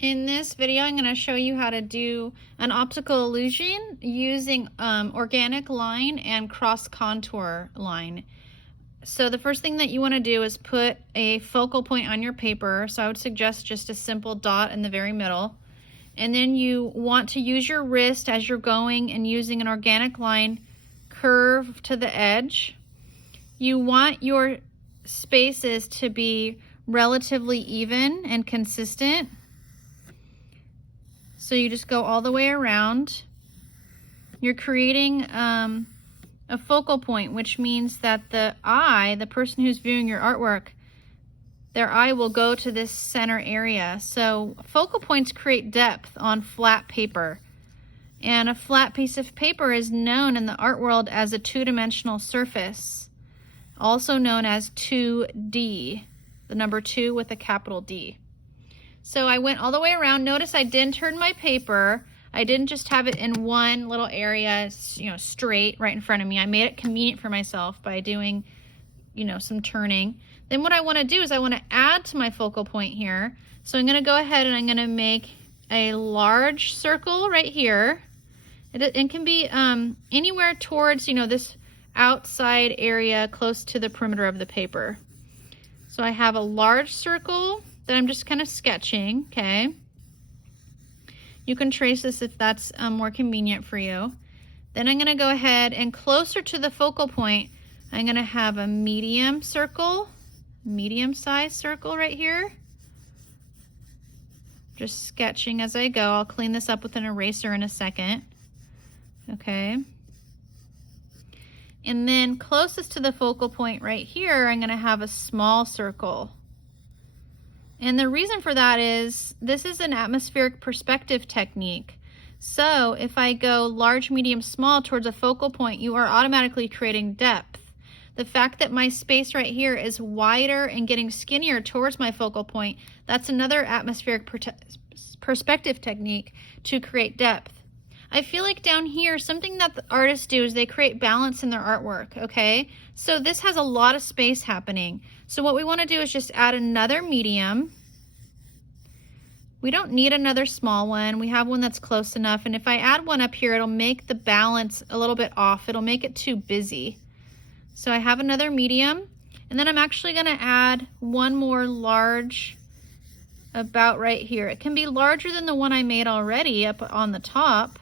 In this video, I'm going to show you how to do an optical illusion using organic line and cross contour line. So the first thing that you want to do is put a focal point on your paper. So I would suggest just a simple dot in the very middle. And then you want to use your wrist as you're going and using an organic line curve to the edge. You want your spaces to be relatively even and consistent. So you just go all the way around. You're creating a focal point, which means that the eye, the person who's viewing your artwork, their eye will go to this center area. So focal points create depth on flat paper. And a flat piece of paper is known in the art world as a two-dimensional surface, also known as 2D, the number 2 with a capital D. So I went all the way around. Notice I didn't turn my paper. I didn't just have it in one little area, straight right in front of me. I made it convenient for myself by doing, some turning. Then what I want to do is I want to add to my focal point here. So I'm going to go ahead and I'm going to make a large circle right here. It can be anywhere towards, this outside area close to the perimeter of the paper. So I have a large circle that I'm just kind of sketching, okay? You can trace this if that's more convenient for you. Then I'm gonna go ahead and closer to the focal point, I'm gonna have a medium circle, medium-sized circle right here. Just sketching as I go. I'll clean this up with an eraser in a second, okay? And then closest to the focal point right here, I'm gonna have a small circle. And the reason for that is this is an atmospheric perspective technique. So if I go large, medium, small towards a focal point, you are automatically creating depth. The fact that my space right here is wider and getting skinnier towards my focal point, that's another atmospheric perspective technique to create depth. I feel like down here, something that the artists do is they create balance in their artwork, okay? So this has a lot of space happening. So what we want to do is just add another medium. We don't need another small one. We have one that's close enough. And if I add one up here, it'll make the balance a little bit off. It'll make it too busy. So I have another medium. And then I'm actually going to add one more large about right here. It can be larger than the one I made already up on the top.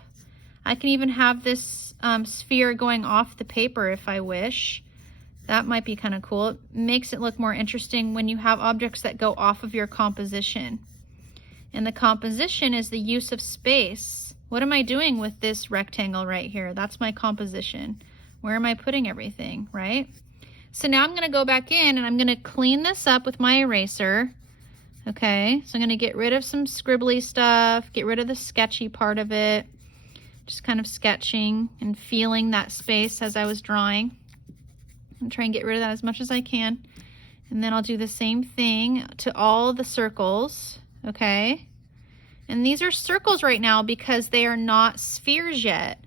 I can even have this sphere going off the paper if I wish. That might be kind of cool. It makes it look more interesting when you have objects that go off of your composition. And the composition is the use of space. What am I doing with this rectangle right here? That's my composition. Where am I putting everything, right? So now I'm going to go back in and I'm going to clean this up with my eraser. Okay, so I'm going to get rid of some scribbly stuff, get rid of the sketchy part of it. Just kind of sketching and feeling that space as I was drawing. I'm trying to get rid of that as much as I can. And then I'll do the same thing to all the circles, okay? And these are circles right now because they are not spheres yet.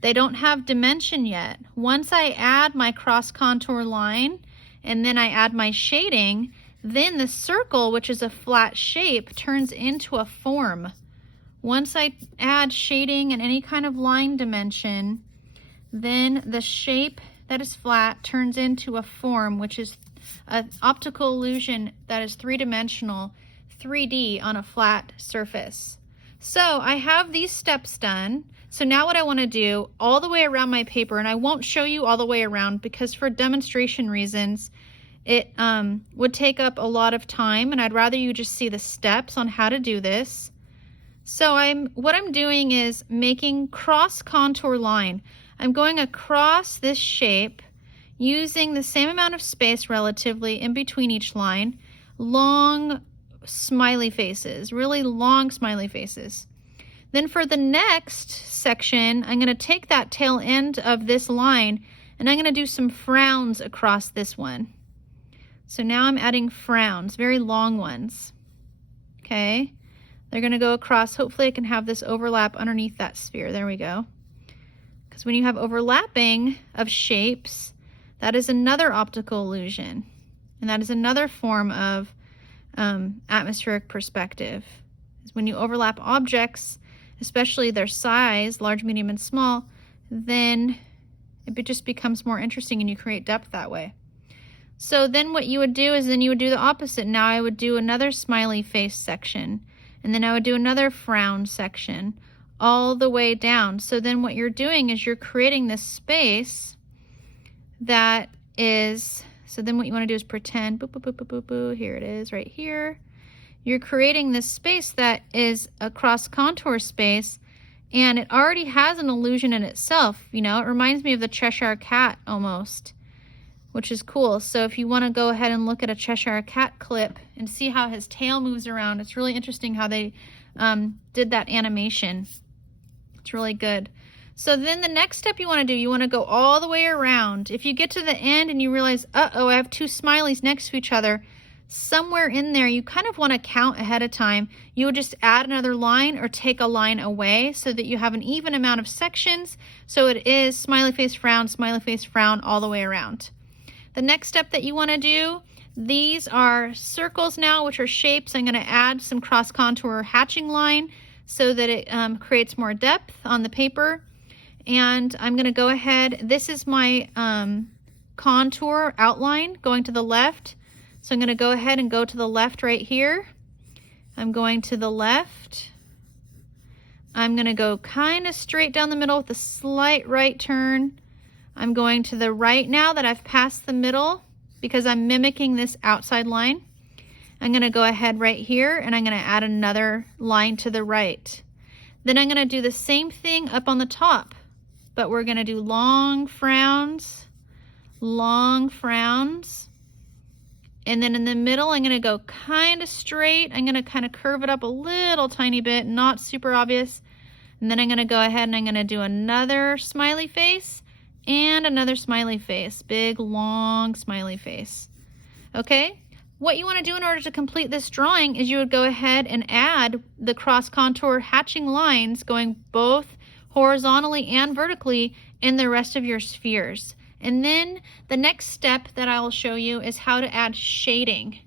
They don't have dimension yet. Once I add my cross contour line and then I add my shading, then the circle, which is a flat shape, turns into a form. Once I add shading and any kind of line dimension, then the shape that is flat turns into a form, which is an optical illusion that is three-dimensional, 3D on a flat surface. So I have these steps done. So now what I want to do all the way around my paper, and I won't show you all the way around because for demonstration reasons, it would take up a lot of time, and I'd rather you just see the steps on how to do this. So what I'm doing is making cross contour line. I'm going across this shape using the same amount of space relatively in between each line. Long smiley faces, really long smiley faces. Then for the next section, I'm going to take that tail end of this line and I'm going to do some frowns across this one. So now I'm adding frowns, very long ones. Okay. They're going to go across. Hopefully I can have this overlap underneath that sphere. There we go. Because when you have overlapping of shapes, that is another optical illusion. And that is another form of atmospheric perspective. is when you overlap objects, especially their size, large, medium, and small, then it just becomes more interesting and you create depth that way. So then what you would do is then you would do the opposite. Now I would do another smiley face section, and then I would do another frown section all the way down. So then what you're doing is you're creating this space that is, so then what you want to do is pretend, boop, boop, boop, boop, boop, boop, here it is right here. You're creating this space that is a cross contour space, and it already has an illusion in itself. You know, it reminds me of the Cheshire Cat almost, which is cool. So if you want to go ahead and look at a Cheshire Cat clip and see how his tail moves around, it's really interesting how they did that animation. It's really good. So then the next step you want to do, you want to go all the way around. If you get to the end and you realize, uh-oh, I have two smileys next to each other, somewhere in there you kind of want to count ahead of time. You would just add another line or take a line away so that you have an even amount of sections. So it is smiley face, frown, all the way around. The next step that you want to do, these are circles now, which are shapes. I'm going to add some cross contour hatching line so that it creates more depth on the paper. And I'm going to go ahead, this is my contour outline going to the left. So I'm going to go ahead and go to the left right here. I'm going to the left. I'm going to go kind of straight down the middle with a slight right turn. I'm going to the right now that I've passed the middle because I'm mimicking this outside line. I'm going to go ahead right here and I'm going to add another line to the right. Then I'm going to do the same thing up on the top, but we're going to do long frowns, and then in the middle I'm going to go kind of straight. I'm going to kind of curve it up a little tiny bit, not super obvious. And then I'm going to go ahead and I'm going to do another smiley face and another smiley face, big long smiley face. Okay, what you want to do in order to complete this drawing is you would go ahead and add the cross contour hatching lines going both horizontally and vertically in the rest of your spheres. And then the next step that I will show you is how to add shading.